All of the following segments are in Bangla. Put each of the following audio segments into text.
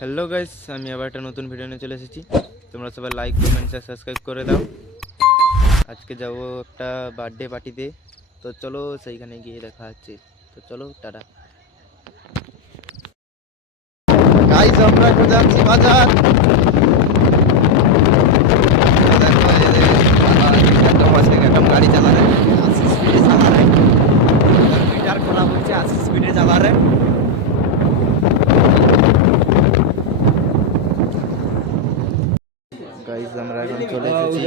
হ্যালো গাইস, আমি আবার একটা নতুন ভিডিও নিয়ে চলে এসেছি। তোমরা সবাই লাইক কমেন্ট আর সাবস্ক্রাইব করে দাও। আজকে যাব একটা বার্থডে পার্টিতে, তো চলো সেইখানে গিয়ে দেখা হচ্ছে। তো চলো, টাটা। গাইস, আমরা এখন যাচ্ছি বাজার। গাড়ি চালারে স্পিডে চালারে মিটার খোলা বলছে, 80 স্পিডে চালারে। গাইস, আমরা এখন চলে এসেছি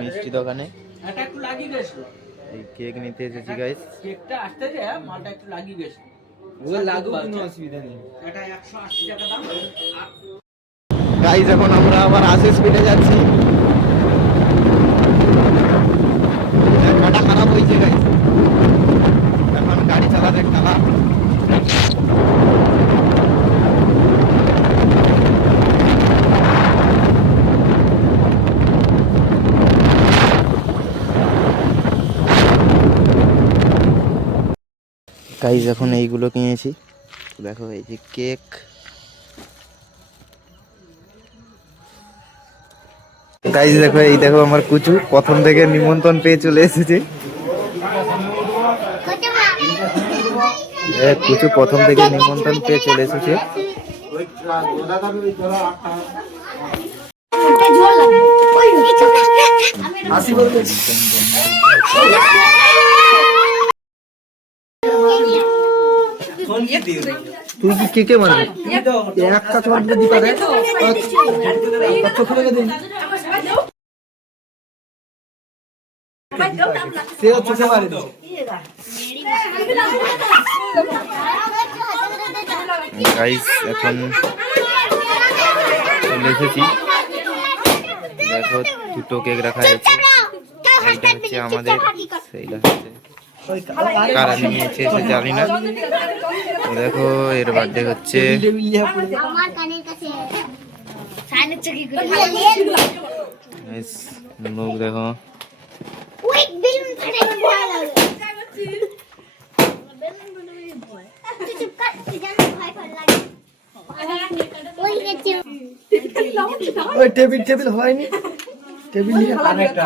মিষ্টি দোকানে। এটা একটু লাগিয়ে গেছে, এই কেক নিতে এসেছি গাইস। কেকটা আসতে যায় মালটা একটু লাগিয়ে গেছে। ও লাগুক, কোনো অসুবিধা নেই। এটা 180 টাকা দাম। গাইস, এখন আমরা আবার 80 স্পিডে যাচ্ছি। চাকাটা খারাপ হয়েছে গাইস, এখন গাড়ি চালাতে কালা। গাইস, এখন এইগুলো কিনেছি, দেখো এই যে কেক। গাইস দেখো, এই দেখো আমার কুচু প্রথম থেকে নিমন্ত্রণ পেয়ে চলে এসেছে। কুচু প্রথম থেকে নিমন্ত্রণ পেয়ে চলে এসেছে। তুই কি কেকে মারবি? একটা চট যদি পারে সে হচ্ছে সে মারে দাও। গাইস, এখন চলে এসেছি। দেখো, দুটো কেক রাখা হয়েছে। এইটা হচ্ছে আমাদের, সেইটা হচ্ছে কারা নিয়েছে সে জানি না। তো দেখো, এর বার্থডে হচ্ছে। লোক দেখো, ওই টেবিল হয়নি, টেবিল নিয়ে আরেকটা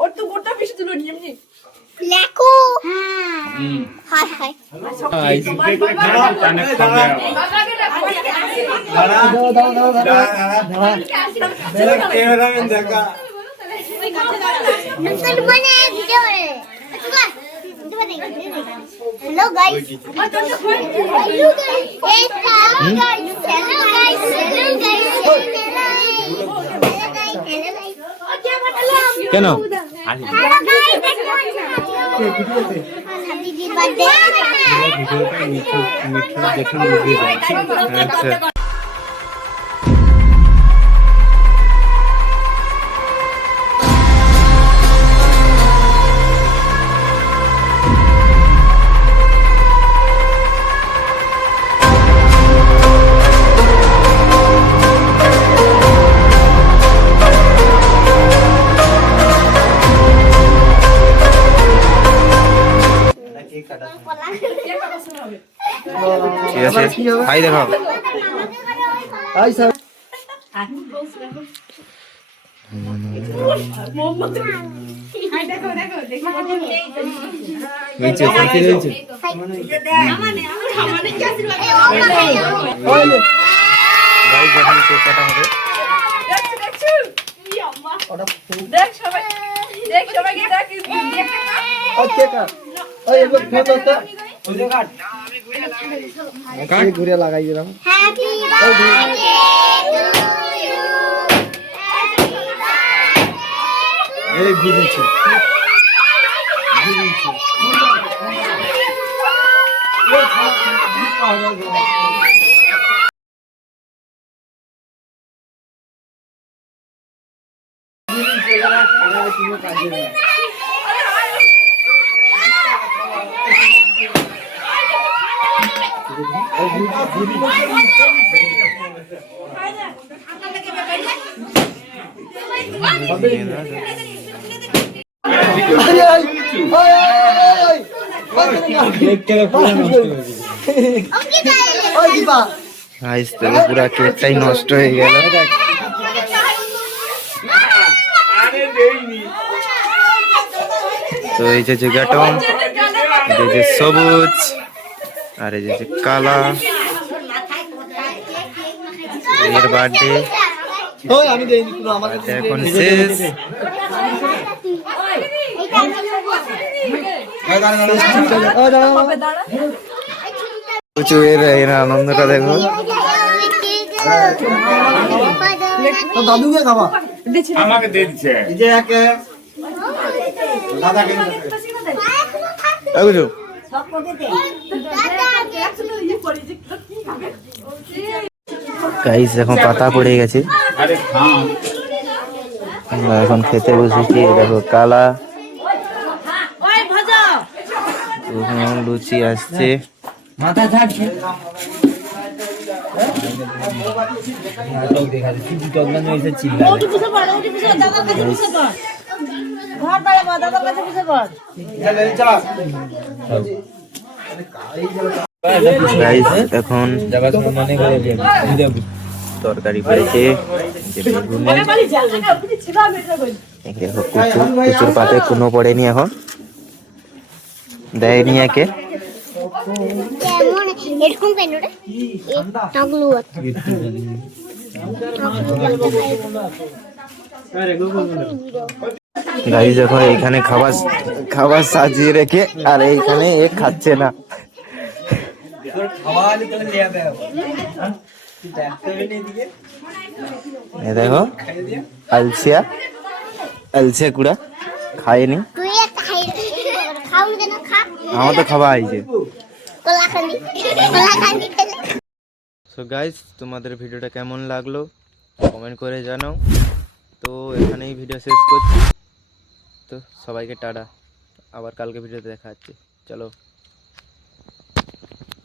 ওর তো গোটা বেশি তুলো নি এমনি লেকো hi hi hello guys hello কেন আচ্ছা। ঠিক আছে, খাই দেখো। আই স্যার দেখ সবাই ঘুরে লাগাই দিলাম। हैप्पी बर्थडे এই বুঝেছি গাইস দেখো পুরা কেকটাই নষ্ট হয়ে গেল। তো এই যে জায়গাটা, এই যে সবুজ আর এই যে কালা, এর বার্থডে আমি দেইনি কোনো, আমাকে এখন শেষ। প্রচুর এর আনন্দটা দেখো। তো দাদুকে খাবা। আমাকে দিয়ে দিচ্ছে এই যে একে দাদাকে বুঝো গাইস এখন পাতা পড়ে গেছে, আরে থাম আমরা এখন খেতে বসেছি। দেখো কালা, এখন লুচি আসছে। মাথা থাকছে গাইস এখন তরকারি পড়েছে, যে বেগুনি, দেখো কচুর, কচুর পাতে কোনো পড়েনি, এখন দেয়নি একে। কেমন এরকম কেন রে নাগলু গাইস দেখো এইখানে খাবার খাবার সাজিয়ে রেখে, আর এইখানে এ খাচ্ছে না। এ দেখো আলসিয়া, আলসিয়া কুড়া খায়নি। তুই একটা খাও কেন খা আমার তো খাওয়া হয়েছে। কলাখানি খেলে সো গাইস তোমাদের ভিডিওটা কেমন লাগলো কমেন্ট করে জানাও। তো এখানেই ভিডিও শেষ করছি। তো সবাইকে টাটা, আবার কালকে ভিডিওতে দেখা হচ্ছে। চলো।